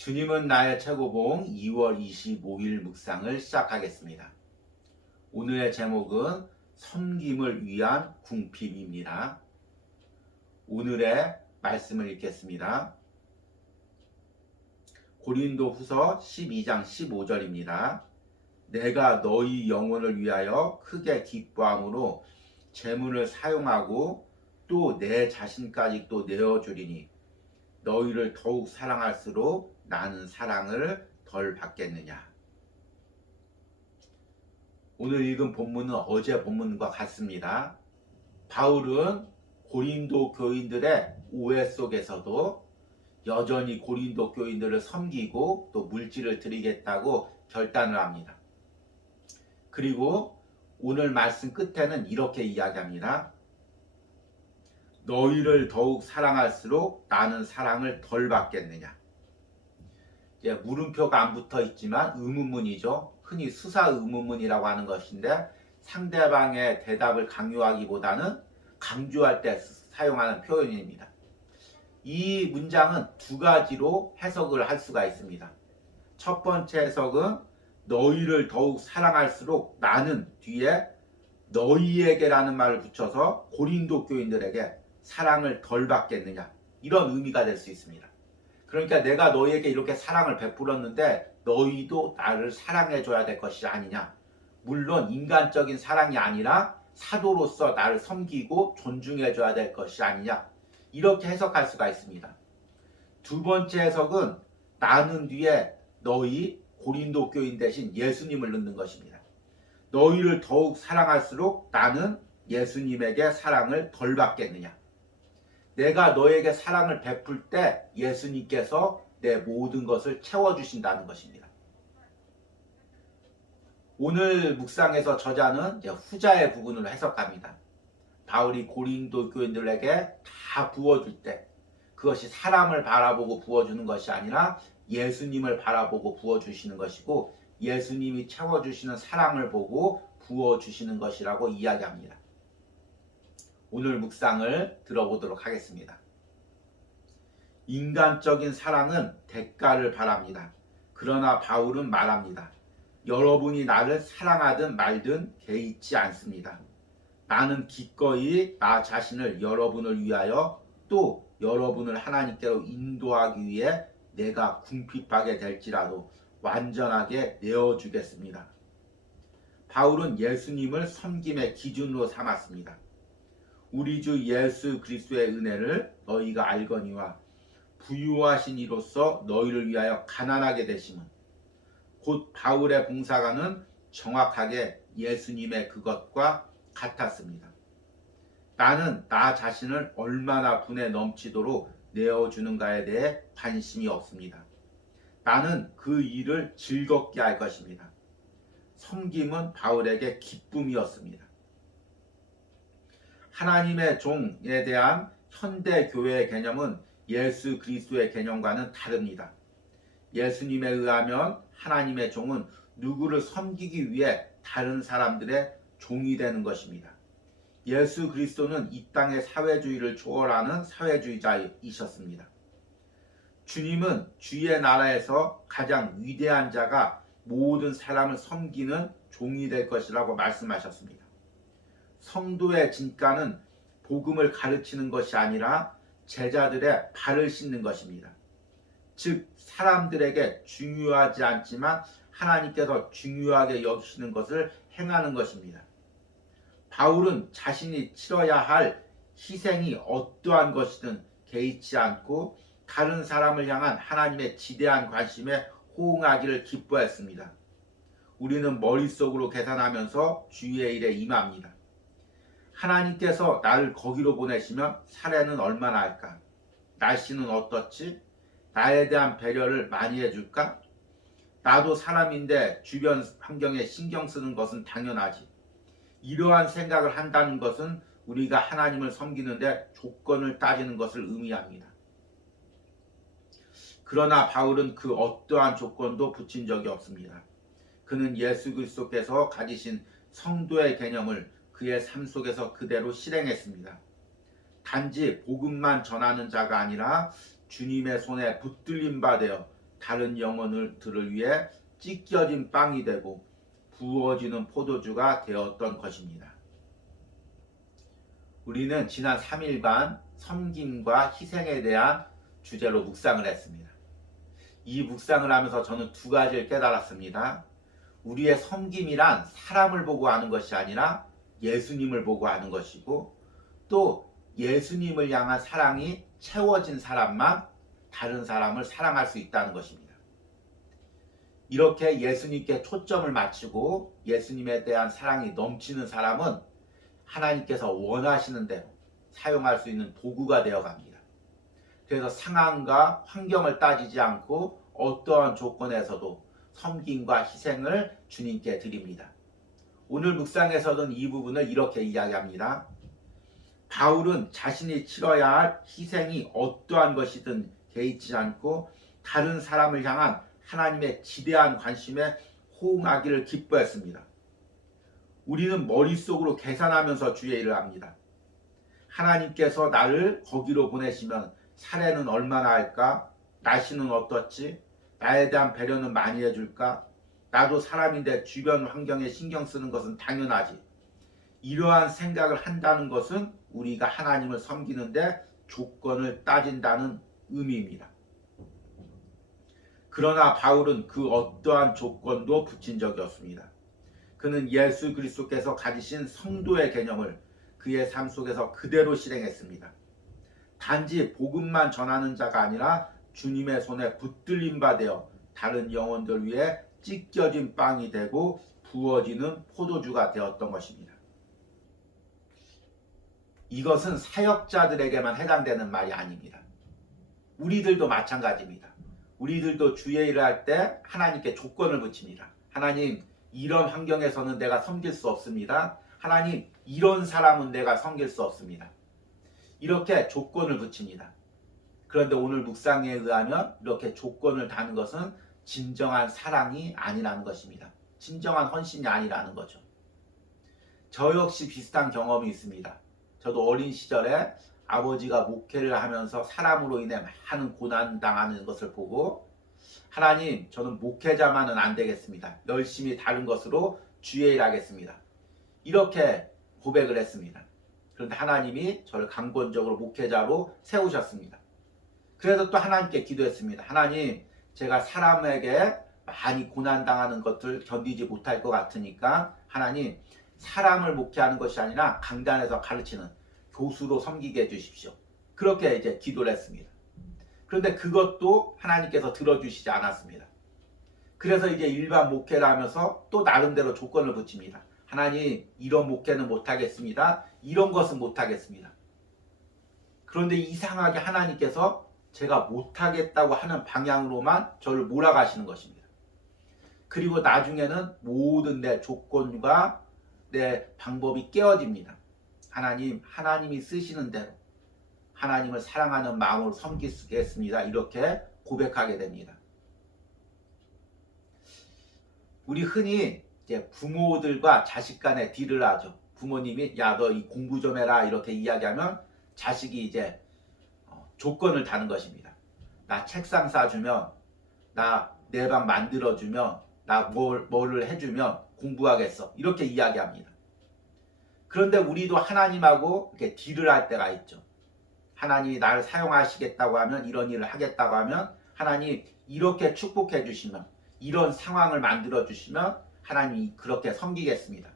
주님은 나의 최고봉 2월 25일 묵상을 시작하겠습니다. 오늘의 제목은 섬김을 위한 궁핍입니다. 오늘의 말씀을 읽겠습니다. 고린도후서 12장 15절입니다. 내가 너희 영혼을 위하여 크게 기뻐함으로 재물을 사용하고 또 내 자신까지 또 내어주리니 너희를 더욱 사랑할수록 나는 사랑을 덜 받겠느냐. 오늘 읽은 본문은 어제 본문과 같습니다. 바울은 고린도 교인들의 오해 속에서도 여전히 고린도 교인들을 섬기고 또 물질을 드리겠다고 결단을 합니다. 그리고 오늘 말씀 끝에는 이렇게 이야기합니다. 너희를 더욱 사랑할수록 나는 사랑을 덜 받겠느냐. 물음표가 안 붙어 있지만 의문문이죠. 흔히 수사 의문문이라고 하는 것인데 상대방의 대답을 강요하기보다는 강조할 때 사용하는 표현입니다. 이 문장은 두 가지로 해석을 할 수가 있습니다. 첫 번째 해석은 너희를 더욱 사랑할수록 나는 뒤에 너희에게라는 말을 붙여서 고린도 교인들에게 사랑을 덜 받겠느냐, 이런 의미가 될 수 있습니다. 그러니까 내가 너희에게 이렇게 사랑을 베풀었는데 너희도 나를 사랑해 줘야 될 것이 아니냐. 물론 인간적인 사랑이 아니라 사도로서 나를 섬기고 존중해 줘야 될 것이 아니냐, 이렇게 해석할 수가 있습니다. 두 번째 해석은 나는 뒤에 너희 고린도 교인 대신 예수님을 넣는 것입니다. 너희를 더욱 사랑할수록 나는 예수님에게 사랑을 덜 받겠느냐. 내가 너에게 사랑을 베풀 때 예수님께서 내 모든 것을 채워주신다는 것입니다. 오늘 묵상에서 저자는 후자의 부분을 해석합니다. 바울이 고린도 교인들에게 다 부어줄 때 그것이 사람을 바라보고 부어주는 것이 아니라 예수님을 바라보고 부어주시는 것이고 예수님이 채워주시는 사랑을 보고 부어주시는 것이라고 이야기합니다. 오늘 묵상을 들어보도록 하겠습니다. 인간적인 사랑은 대가를 바랍니다. 그러나 바울은 말합니다. 여러분이 나를 사랑하든 말든 개의치 않습니다. 나는 기꺼이 나 자신을 여러분을 위하여 또 여러분을 하나님께로 인도하기 위해 내가 궁핍하게 될지라도 완전하게 내어주겠습니다. 바울은 예수님을 섬김의 기준으로 삼았습니다. 우리 주 예수 그리스도의 은혜를 너희가 알거니와 부유하신 이로써 너희를 위하여 가난하게 되심은, 곧 바울의 봉사가는 정확하게 예수님의 그것과 같았습니다. 나는 나 자신을 얼마나 분에 넘치도록 내어주는가에 대해 관심이 없습니다. 나는 그 일을 즐겁게 할 것입니다. 섬김은 바울에게 기쁨이었습니다. 하나님의 종에 대한 현대 교회의 개념은 예수 그리스도의 개념과는 다릅니다. 예수님에 의하면 하나님의 종은 누구를 섬기기 위해 다른 사람들의 종이 되는 것입니다. 예수 그리스도는 이 땅의 사회주의를 초월하는 사회주의자이셨습니다. 주님은 주의 나라에서 가장 위대한 자가 모든 사람을 섬기는 종이 될 것이라고 말씀하셨습니다. 성도의 진가는 복음을 가르치는 것이 아니라 제자들의 발을 씻는 것입니다. 즉 사람들에게 중요하지 않지만 하나님께서 중요하게 여기시는 것을 행하는 것입니다. 바울은 자신이 치러야 할 희생이 어떠한 것이든 개의치 않고 다른 사람을 향한 하나님의 지대한 관심에 호응하기를 기뻐했습니다. 우리는 머릿속으로 계산하면서 주의 일에 임합니다. 하나님께서 나를 거기로 보내시면 사례는 얼마나 할까? 날씨는 어떻지? 나에 대한 배려를 많이 해줄까? 나도 사람인데 주변 환경에 신경 쓰는 것은 당연하지. 이러한 생각을 한다는 것은 우리가 하나님을 섬기는데 조건을 따지는 것을 의미합니다. 그러나 바울은 그 어떠한 조건도 붙인 적이 없습니다. 그는 예수 그리스도께서 가지신 성도의 개념을 그의 삶 속에서 그대로 실행했습니다. 단지 복음만 전하는 자가 아니라 주님의 손에 붙들림 바 되어 다른 영혼들을 위해 찢겨진 빵이 되고 부어지는 포도주가 되었던 것입니다. 우리는 지난 3일간 섬김과 희생에 대한 주제로 묵상을 했습니다. 이 묵상을 하면서 저는 두 가지를 깨달았습니다. 우리의 섬김이란 사람을 보고 하는 것이 아니라 예수님을 보고 하는 것이고, 또 예수님을 향한 사랑이 채워진 사람만 다른 사람을 사랑할 수 있다는 것입니다. 이렇게 예수님께 초점을 맞추고 예수님에 대한 사랑이 넘치는 사람은 하나님께서 원하시는 대로 사용할 수 있는 도구가 되어갑니다. 그래서 상황과 환경을 따지지 않고 어떠한 조건에서도 섬김과 희생을 주님께 드립니다. 오늘 묵상에서는 이 부분을 이렇게 이야기합니다. 바울은 자신이 치러야 할 희생이 어떠한 것이든 개의치 않고 다른 사람을 향한 하나님의 지대한 관심에 호응하기를 기뻐했습니다. 우리는 머릿속으로 계산하면서 주의 일을 합니다. 하나님께서 나를 거기로 보내시면 사례는 얼마나 할까? 날씨는 어떻지? 나에 대한 배려는 많이 해줄까? 나도 사람인데 주변 환경에 신경 쓰는 것은 당연하지. 이러한 생각을 한다는 것은 우리가 하나님을 섬기는데 조건을 따진다는 의미입니다. 그러나 바울은 그 어떠한 조건도 붙인 적이 없습니다. 그는 예수 그리스도께서 가지신 성도의 개념을 그의 삶 속에서 그대로 실행했습니다. 단지 복음만 전하는 자가 아니라 주님의 손에 붙들림 바 되어 다른 영혼들 위해 찢겨진 빵이 되고 부어지는 포도주가 되었던 것입니다. 이것은 사역자들에게만 해당되는 말이 아닙니다. 우리들도 마찬가지입니다. 우리들도 주의 일을 할 때 하나님께 조건을 붙입니다. 하나님, 이런 환경에서는 내가 섬길 수 없습니다. 하나님, 이런 사람은 내가 섬길 수 없습니다. 이렇게 조건을 붙입니다. 그런데 오늘 묵상에 의하면 이렇게 조건을 다는 것은 진정한 사랑이 아니라는 것입니다. 진정한 헌신이 아니라는 거죠. 저 역시 비슷한 경험이 있습니다. 저도 어린 시절에 아버지가 목회를 하면서 사람으로 인해 많은 고난당하는 것을 보고, 하나님, 저는 목회자만은 안 되겠습니다. 열심히 다른 것으로 주의 일 하겠습니다. 이렇게 고백을 했습니다. 그런데 하나님이 저를 강권적으로 목회자로 세우셨습니다. 그래서 또 하나님께 기도했습니다. 하나님, 제가 사람에게 많이 고난당하는 것을 견디지 못할 것 같으니까 하나님, 사람을 목회하는 것이 아니라 강단에서 가르치는 교수로 섬기게 해주십시오. 그렇게 이제 기도를 했습니다. 그런데 그것도 하나님께서 들어주시지 않았습니다. 그래서 이제 일반 목회를 하면서 또 나름대로 조건을 붙입니다. 하나님, 이런 목회는 못하겠습니다. 이런 것은 못하겠습니다. 그런데 이상하게 하나님께서 제가 못하겠다고 하는 방향으로만 저를 몰아가시는 것입니다. 그리고 나중에는 모든 내 조건과 내 방법이 깨어집니다. 하나님, 하나님이 쓰시는 대로 하나님을 사랑하는 마음으로 섬기겠습니다. 이렇게 고백하게 됩니다. 우리 흔히 이제 부모들과 자식 간에 딜을 하죠. 부모님이 야, 너 이 공부 좀 해라 이렇게 이야기하면 자식이 이제 조건을 다는 것입니다. 나 책상 싸주면, 나 내 방 만들어주면, 나 뭐를 해주면 공부하겠어. 이렇게 이야기합니다. 그런데 우리도 하나님하고 이렇게 딜을 할 때가 있죠. 하나님이 나를 사용하시겠다고 하면, 이런 일을 하겠다고 하면, 하나님 이렇게 축복해 주시면, 이런 상황을 만들어 주시면 하나님이 그렇게 섬기겠습니다.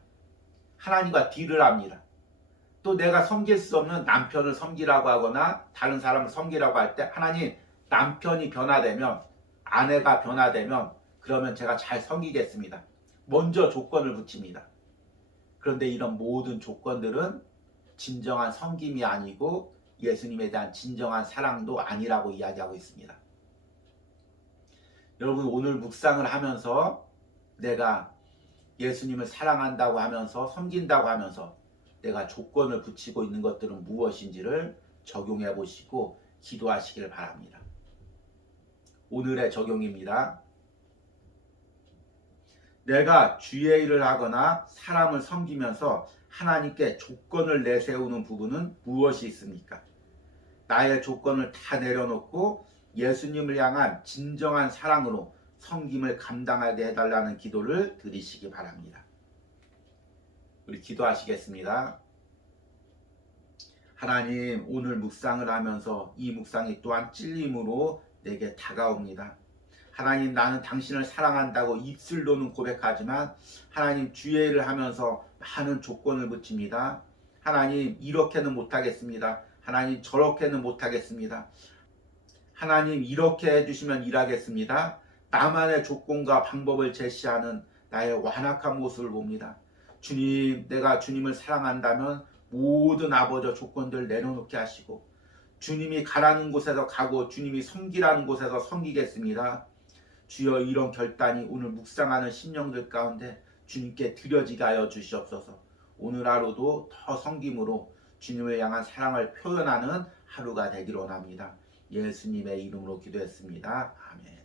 하나님과 딜을 합니다. 또 내가 섬길 수 없는 남편을 섬기라고 하거나 다른 사람을 섬기라고 할 때 하나님, 남편이 변화되면, 아내가 변화되면 그러면 제가 잘 섬기겠습니다. 먼저 조건을 붙입니다. 그런데 이런 모든 조건들은 진정한 섬김이 아니고 예수님에 대한 진정한 사랑도 아니라고 이야기하고 있습니다. 여러분, 오늘 묵상을 하면서 내가 예수님을 사랑한다고 하면서 섬긴다고 하면서 내가 조건을 붙이고 있는 것들은 무엇인지를 적용해 보시고 기도하시길 바랍니다. 오늘의 적용입니다. 내가 주의 일을 하거나 사람을 섬기면서 하나님께 조건을 내세우는 부분은 무엇이 있습니까? 나의 조건을 다 내려놓고 예수님을 향한 진정한 사랑으로 섬김을 감당하게 해달라는 기도를 드리시기 바랍니다. 우리 기도하시겠습니다. 하나님, 오늘 묵상을 하면서 이 묵상이 또한 찔림으로 내게 다가옵니다. 하나님, 나는 당신을 사랑한다고 입술로는 고백하지만 하나님, 주의를 하면서 많은 조건을 붙입니다. 하나님, 이렇게는 못하겠습니다. 하나님, 저렇게는 못하겠습니다. 하나님, 이렇게 해주시면 일하겠습니다. 나만의 조건과 방법을 제시하는 나의 완악한 모습을 봅니다. 주님, 내가 주님을 사랑한다면 모든 아버지 조건들 내려놓게 하시고 주님이 가라는 곳에서 가고 주님이 섬기라는 곳에서 섬기겠습니다. 주여, 이런 결단이 오늘 묵상하는 심령들 가운데 주님께 드려지게 하여 주시옵소서. 오늘 하루도 더 섬김으로 주님을 향한 사랑을 표현하는 하루가 되기를 원합니다. 예수님의 이름으로 기도했습니다. 아멘.